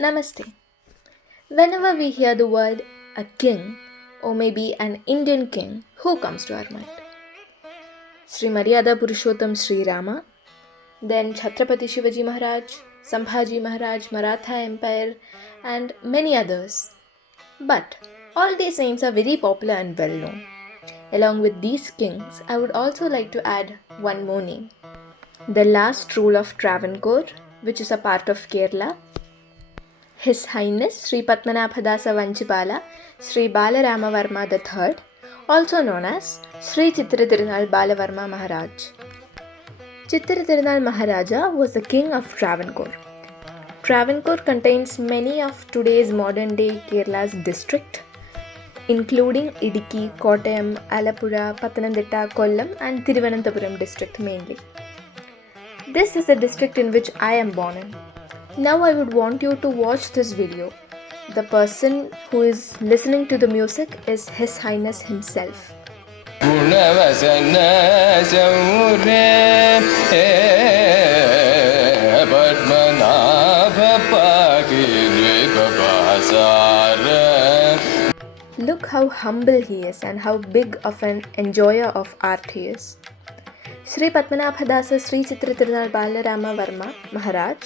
Namaste. Whenever we hear the word a king, or maybe an Indian king, who comes to our mind? Sri Maryada Purushottam Sri Rama, then Chhatrapati Shivaji Maharaj, Sambhaji Maharaj, Maratha Empire, and many others. But all these names are very popular and well known. Along with these kings, I would also like to add one more name. The last rule of Travancore, which is a part of Kerala, His Highness Sri Padmanabhadasa Vanchipala Sri Balarama Varma III, also known as Sri Chitra Tirunal Balavarma Maharaj. Chitra Tirunal Maharaja was the king of Travancore. Travancore contains many of today's modern day Kerala's district, including Idiki, Kottayam, Alappuzha, Pathanamthitta, Kollam and Thiruvananthapuram district mainly. This is the district in which I am born in. Now I would want you to watch this video. The person who is listening to the music is His Highness himself. Look how humble he is and how big of an enjoyer of art he is. Sri Padmanabhadasa Sri Chitra Tirunal Balarama Varma Maharaj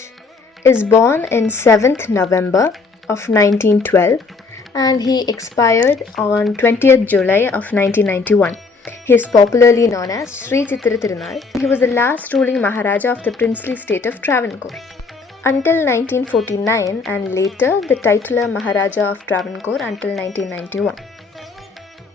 is born in 7th November of 1912 and he expired on 20th July of 1991. He is popularly known as Sri Chitra Tirunal. He was the last ruling Maharaja of the princely state of Travancore until 1949 and later the titular Maharaja of Travancore until 1991.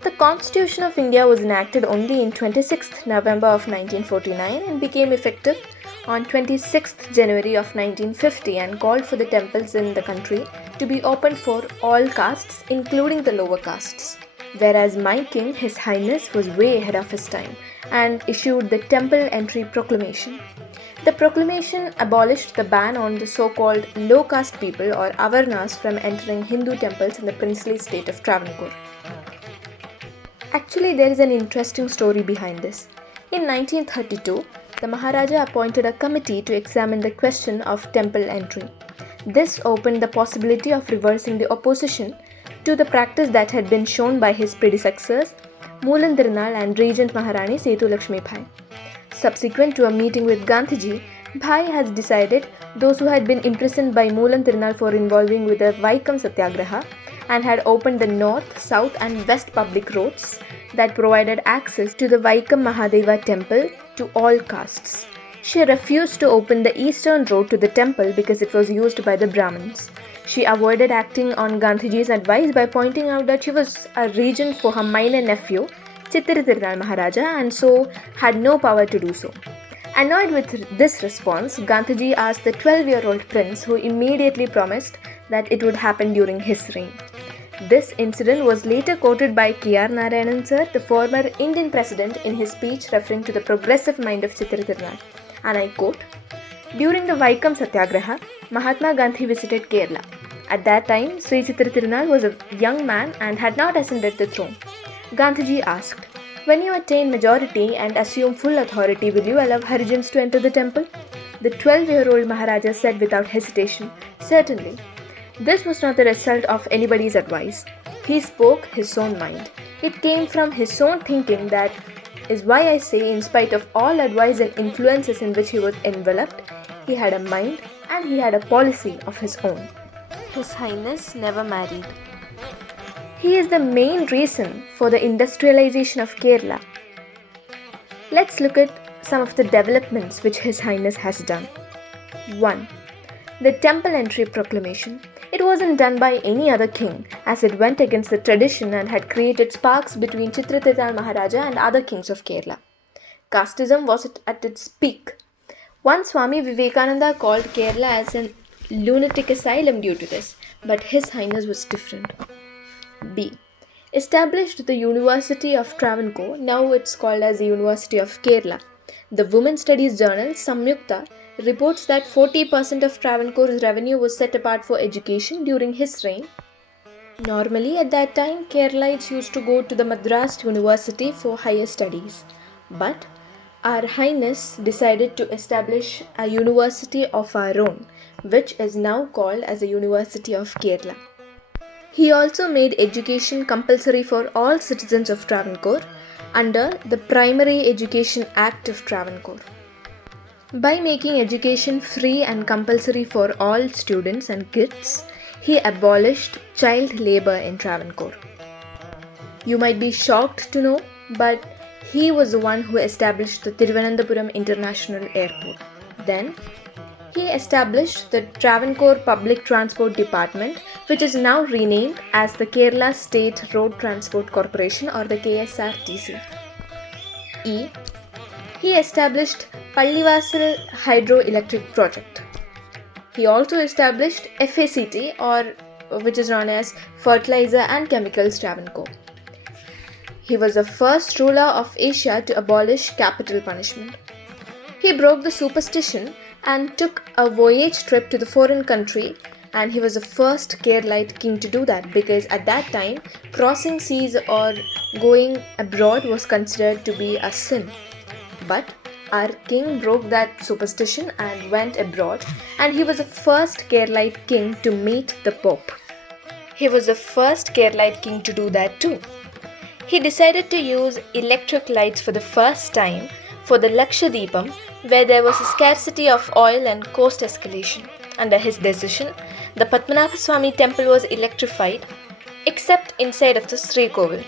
The Constitution of India was enacted only in 26th November of 1949 and became effective on 26th January of 1950 and called for the temples in the country to be opened for all castes including the lower castes. Whereas my king, His Highness, was way ahead of his time and issued the Temple Entry Proclamation. The proclamation abolished the ban on the so-called low caste people or Avarnas from entering Hindu temples in the princely state of Travancore. Actually, there is an interesting story behind this. In 1932, the Maharaja appointed a committee to examine the question of temple entry. This opened the possibility of reversing the opposition to the practice that had been shown by his predecessors, Moolan Tirunal and Regent Maharani Sethu Lakshmi Bhai. Subsequent to a meeting with Gandhiji, Bhai has decided those who had been imprisoned by Moolan Tirunal for involving with the Vaikam Satyagraha and had opened the north, south and west public roads that provided access to the Vaikam Mahadeva temple to all castes. She refused to open the eastern road to the temple because it was used by the Brahmins. She avoided acting on Gandhiji's advice by pointing out that she was a regent for her minor nephew, Chitra Tirunal Maharaja, and so had no power to do so. Annoyed with this response, Gandhiji asked the 12-year-old prince, who immediately promised that it would happen during his reign. This incident was later quoted by K.R. Narayanan sir, the former Indian president, in his speech referring to the progressive mind of Chitra Tirunal. And I quote, "During the Vaikam Satyagraha, Mahatma Gandhi visited Kerala. At that time, Sri Chitra Tirunal was a young man and had not ascended the throne. Gandhiji asked, 'When you attain majority and assume full authority, will you allow Harijans to enter the temple?' The 12-year-old Maharaja said without hesitation, 'Certainly.' This was not the result of anybody's advice. He spoke his own mind. It came from his own thinking. That is why I say, in spite of all advice and influences in which he was enveloped, he had a mind and he had a policy of his own." His Highness never married. He is the main reason for the industrialization of Kerala. Let's look at some of the developments which His Highness has done. 1. The Temple Entry Proclamation. It wasn't done by any other king, as it went against the tradition and had created sparks between Chitra Tirunal Maharaja and other kings of Kerala. Casteism was at its peak. One Swami Vivekananda called Kerala as a lunatic asylum due to this, but His Highness was different. B. Established the University of Travancore, now it's called as the University of Kerala. The Women Studies journal Samyukta reports that 40% of Travancore's revenue was set apart for education during his reign. Normally at that time, Keralites used to go to the Madras University for higher studies. But Our Highness decided to establish a university of our own, which is now called as the University of Kerala. He also made education compulsory for all citizens of Travancore under the Primary Education Act of Travancore. By making education free and compulsory for all students and kids, he abolished child labor in Travancore. You might be shocked to know, but he was the one who established the Thiruvananthapuram International Airport. Then, he established the Travancore Public Transport Department, which is now renamed as the Kerala State Road Transport Corporation or the KSRTC. He established Pallivasal Hydroelectric Project. He also established FACT or which is known as Fertilizer and Chemicals Travancore. He was the first ruler of Asia to abolish capital punishment. He broke the superstition and took a voyage trip to the foreign country, and he was the first Keralite king to do that because at that time crossing seas or going abroad was considered to be a sin. But our king broke that superstition and went abroad, and he was the first Keralite king to meet the Pope. He was the first Keralite king to do that too. He decided to use electric lights for the first time for the Lakshadweepam, where there was a scarcity of oil and cost escalation. Under his decision, the Padmanabhaswamy temple was electrified except inside of the Sri Kovil.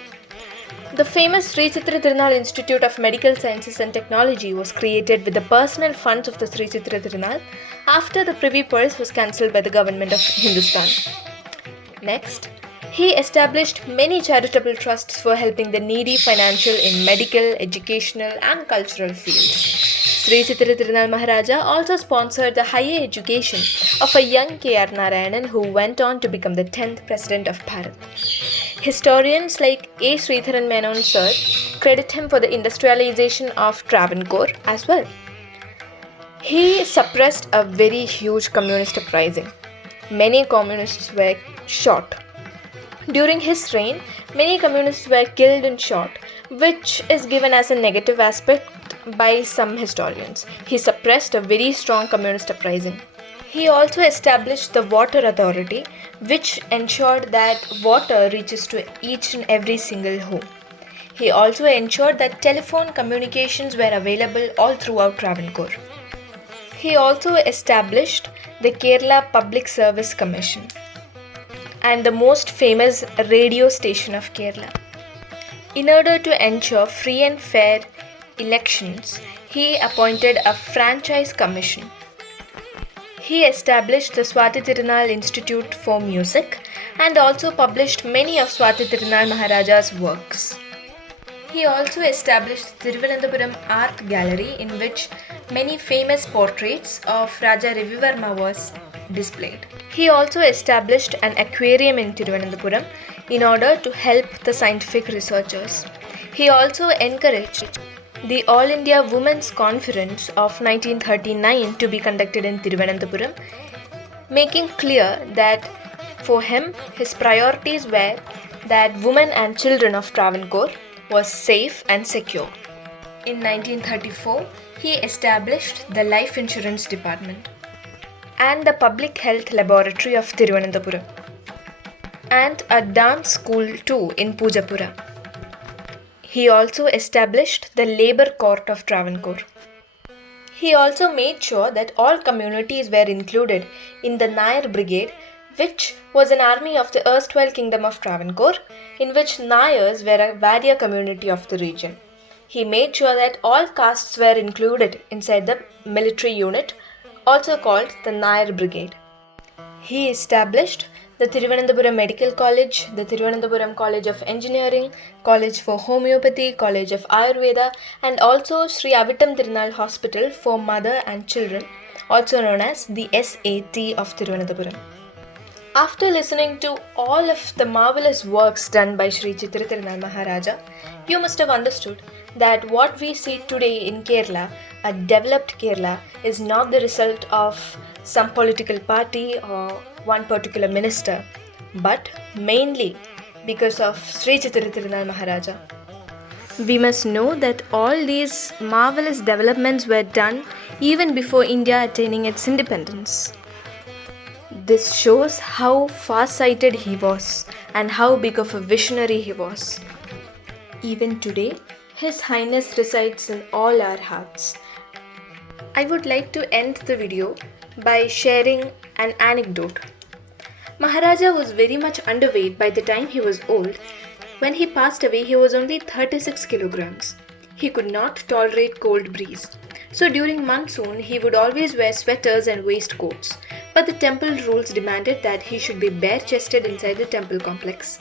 The famous Sri Chitra Tirunal Institute of Medical Sciences and Technology was created with the personal funds of the Sri Chitra Tirunal after the Privy Purse was cancelled by the government of Hindustan. Next, he established many charitable trusts for helping the needy financial in medical, educational and cultural fields. Sri Chitra Tirunal Maharaja also sponsored the higher education of a young K.R. Narayanan who went on to become the 10th President of Bharat. Historians like A. Sridharan Menon sir credit him for the industrialization of Travancore as well. He suppressed a very huge communist uprising. Many communists were shot. During his reign, many communists were killed and shot, which is given as a negative aspect by some historians. He suppressed a very strong communist uprising. He also established the Water Authority, which ensured that water reaches to each and every single home. He also ensured that telephone communications were available all throughout Travancore. He also established the Kerala Public Service Commission and the most famous radio station of Kerala. In order to ensure free and fair elections, he appointed a franchise commission. He established the Swati Tirunal Institute for Music and also published many of Swati Tirunal Maharaja's works. He also established the Thiruvananthapuram Art Gallery in which many famous portraits of Raja Ravivarma was displayed. He also established an aquarium in Thiruvananthapuram in order to help the scientific researchers. He also encouraged the All India Women's Conference of 1939 to be conducted in Thiruvananthapuram, making clear that for him, his priorities were that women and children of Travancore was safe and secure. In 1934, he established the Life Insurance Department and the Public Health Laboratory of Thiruvananthapuram and a dance school too in Pujapura. He also established the Labour Court of Travancore. He also made sure that all communities were included in the Nayar Brigade, which was an army of the erstwhile Kingdom of Travancore, in which Nayars were a warrior community of the region. He made sure that all castes were included inside the military unit, also called the Nayar Brigade. He established the Thiruvananthapuram Medical College, the Thiruvananthapuram College of Engineering, College for Homeopathy, College of Ayurveda, and also Sri Avittam Tirunal Hospital for Mother and Children, also known as the SAT of Thiruvananthapuram. After listening to all of the marvelous works done by Sri Chitra Tirunal Maharaja, you must have understood that what we see today in Kerala, a developed Kerala, is not the result of some political party or one particular minister, but mainly because of Sri Chitra Tirunal Maharaja. We must know that all these marvelous developments were done even before India attaining its independence. This shows how far-sighted he was and how big of a visionary he was. Even today, His Highness resides in all our hearts. I would like to end the video by sharing an anecdote. Maharaja was very much underweight by the time he was old. When he passed away, he was only 36 kilograms. He could not tolerate cold breeze. So during monsoon, he would always wear sweaters and waistcoats. But the temple rules demanded that he should be bare-chested inside the temple complex.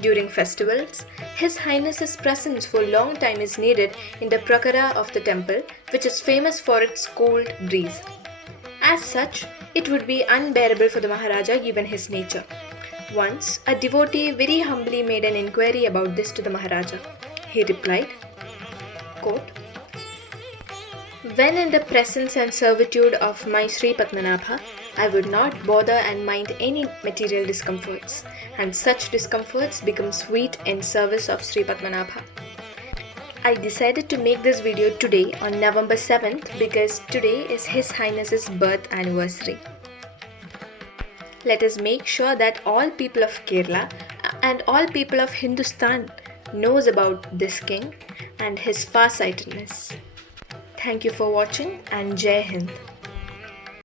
During festivals, His Highness's presence for a long time is needed in the prakara of the temple, which is famous for its cold breeze. As such, it would be unbearable for the Maharaja given his nature. Once, a devotee very humbly made an inquiry about this to the Maharaja. He replied, quote, "When in the presence and servitude of my Sri Padmanabha, I would not bother and mind any material discomforts, and such discomforts become sweet in service of Sri Padmanabha." I decided to make this video today on November 7th because today is His Highness's birth anniversary. Let us make sure that all people of Kerala and all people of Hindustan knows about this king and his farsightedness. Thank you for watching and Jai Hind.